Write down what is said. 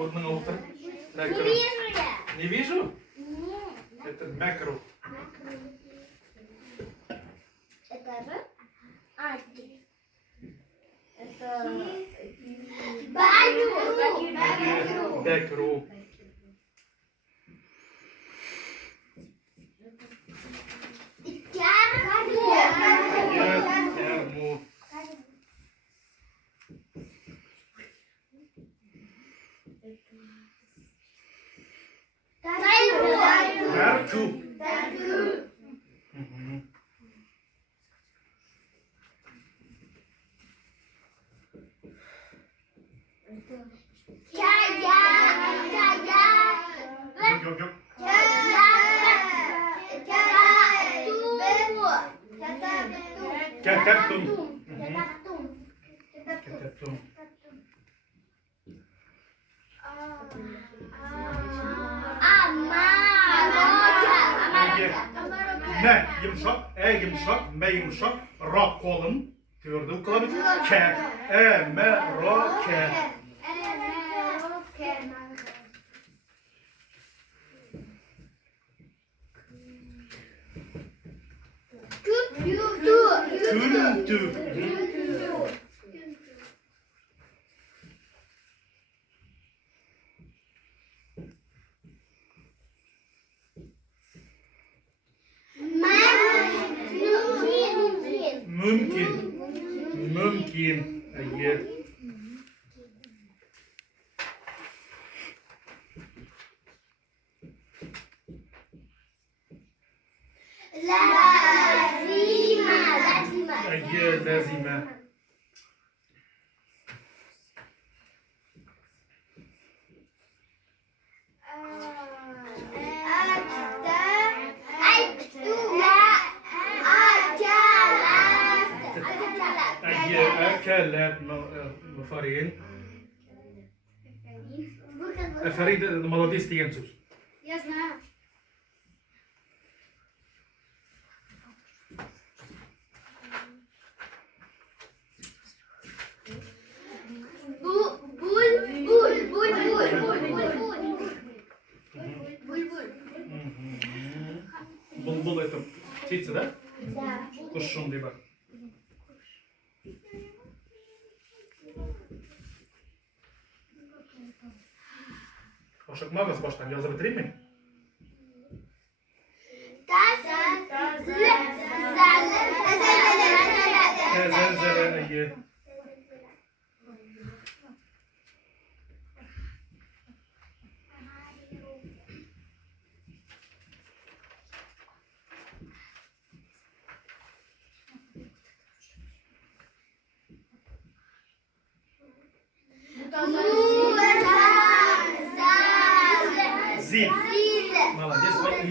Onun altı. Macro. Не вижу? Это macro. Это Р? А, это... Macro. Termo. Terku. Yok. Ketertum. Ketertum. Ne yumuşak, yumuşak, yumuşak, ra kolun. Gördüm kılavuz. Ke, ra, ke. Küntü. Mümkün. Hayır. Hayır, lazime. أكلت مفارين فريد молодец стигенцус. Я знаю. Булбул это птица, да? Да. Кушун либо. Ошак магас баштан yazı bitireyim mi? Zelzele. Zil. Молодец.